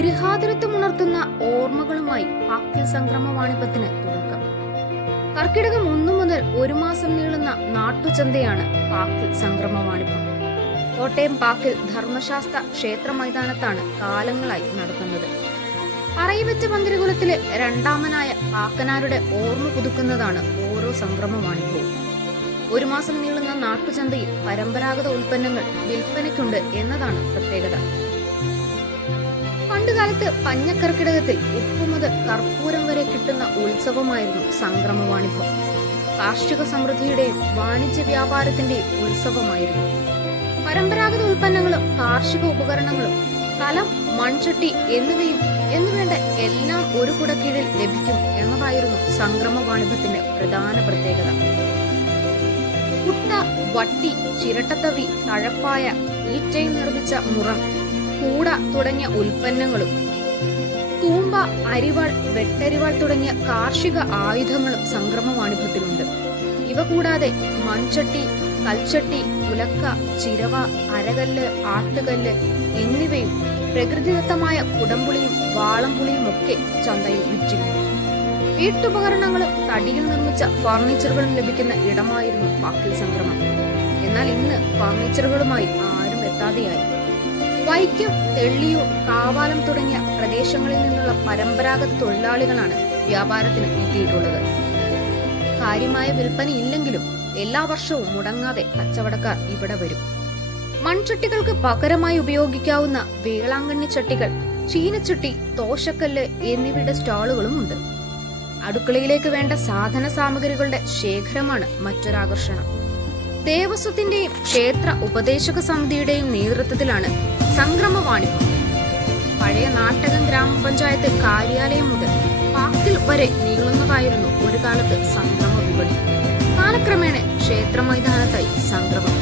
ഗൃഹാതുരത്വമുണർത്തുന്ന ഓർമ്മകളുമായി പാക്കിൽ സംക്രമ വാണിഭത്തിന് തുടക്കം. കർക്കിടകം 1 മുതൽ 1 മാസം നീളുന്ന നാട്ടുചന്തയാണ് പാക്കിൽ സംക്രമ വാണിഭം. കോട്ടയം പാക്കിൽ ധർമ്മശാസ്ത്ര ക്ഷേത്ര മൈതാനത്താണ് കാലങ്ങളായി നടക്കുന്നത്. പറയിവെച്ച മന്ദിരകുലത്തിലെ രണ്ടാമനായ പാക്കനാരുടെ ഓർമ്മ പുതുക്കുന്നതാണ് ഓരോ സംക്രമ വാണിഭവും. 1 മാസം നീളുന്ന നാട്ടുചന്തയിൽ പരമ്പരാഗത ഉൽപ്പന്നങ്ങൾ വിൽപ്പനയ്ക്കുണ്ട് എന്നതാണ് പ്രത്യേകത. പണ്ടുകാലത്ത് പഞ്ഞക്കർക്കിടകത്തിൽ ഉപ്പു മുതൽ കർപ്പൂരം വരെ കിട്ടുന്ന ഉത്സവമായിരുന്നു സംക്രമ വാണിഭം. കാർഷിക സമൃദ്ധിയുടെയും വാണിജ്യ വ്യാപാരത്തിന്റെയും ഉത്സവമായിരുന്നു. പരമ്പരാഗത ഉൽപ്പന്നങ്ങളും കാർഷിക ഉപകരണങ്ങളും കലം, മൺചട്ടി എന്നുവേണ്ട എല്ലാം ഒരു കുടക്കീഴിൽ ലഭിക്കും എന്നതായിരുന്നു സംക്രമ വാണിഭത്തിന്റെ പ്രധാന പ്രത്യേകത. കുട്ട, വട്ടി, ചിരട്ടത്തവി, തഴപ്പായ, ഈറ്റയിൽ നിർമ്മിച്ച മുറം, കൂട തുടങ്ങിയ ഉൽപ്പന്നങ്ങളും തൂമ്പ, അരിവാൾ, വെട്ടരിവാൾ തുടങ്ങിയ കാർഷിക ആയുധങ്ങളും സംക്രമ വാണിഭത്തിലുണ്ട്. ഇവ കൂടാതെ മൺചട്ടി, കൽച്ചട്ടി, ഉലക്ക, ചിരവ, അരകല്ല്, ആട്ടുകല്ല് എന്നിവയും പ്രകൃതിദത്തമായ കുടംപുളിയും വാളംപുളിയും ഒക്കെ ചന്തയിൽ വിറ്റിരുന്നു. വീട്ടുപകരണങ്ങളും തടിയിൽ നിർമ്മിച്ച ഫർണിച്ചറുകളും ലഭിക്കുന്ന ഇടമായിരുന്നു പാക്കിൽ സംക്രമം. എന്നാൽ ഇന്ന് ഫർണിച്ചറുകളുമായി ആരും എത്താതെയായി. വൈക്കം, തെള്ളിയൂർ, കാവാലം തുടങ്ങിയ പ്രദേശങ്ങളിൽ നിന്നുള്ള പരമ്പരാഗത തൊഴിലാളികളാണ് വ്യാപാരത്തിന് എത്തിയിട്ടുള്ളത്. കാര്യമായ വിൽപ്പനയില്ലെങ്കിലും എല്ലാ വർഷവും മുടങ്ങാതെ കച്ചവടക്കാർ ഇവിടെ വരും. മൺചട്ടികൾക്ക് പകരമായി ഉപയോഗിക്കാവുന്ന വേളാങ്കണ്ണി ചട്ടികൾ, ചീനച്ചട്ടി, തോശക്കല്ല് എന്നിവയുടെ സ്റ്റാളുകളും ഉണ്ട്. അടുക്കളയിലേക്ക് വേണ്ട സാധന സാമഗ്രികളുടെ ശേഖരമാണ് മറ്റൊരാകർഷണം. ദേവസ്വത്തിന്റെയും ക്ഷേത്ര ഉപദേശക സമിതിയുടെയും നേതൃത്വത്തിലാണ് സംക്രമ വാണിഭം. പഴയ നാട്ടകം ഗ്രാമപഞ്ചായത്ത് കാര്യാലയം മുതൽ പാക്കിൽ വരെ നീളുന്നതായിരുന്നു ഒരു കാലത്ത് സംക്രമ വിപണി. കാലക്രമേണ ക്ഷേത്ര മൈതാനത്തായി സംക്രമം.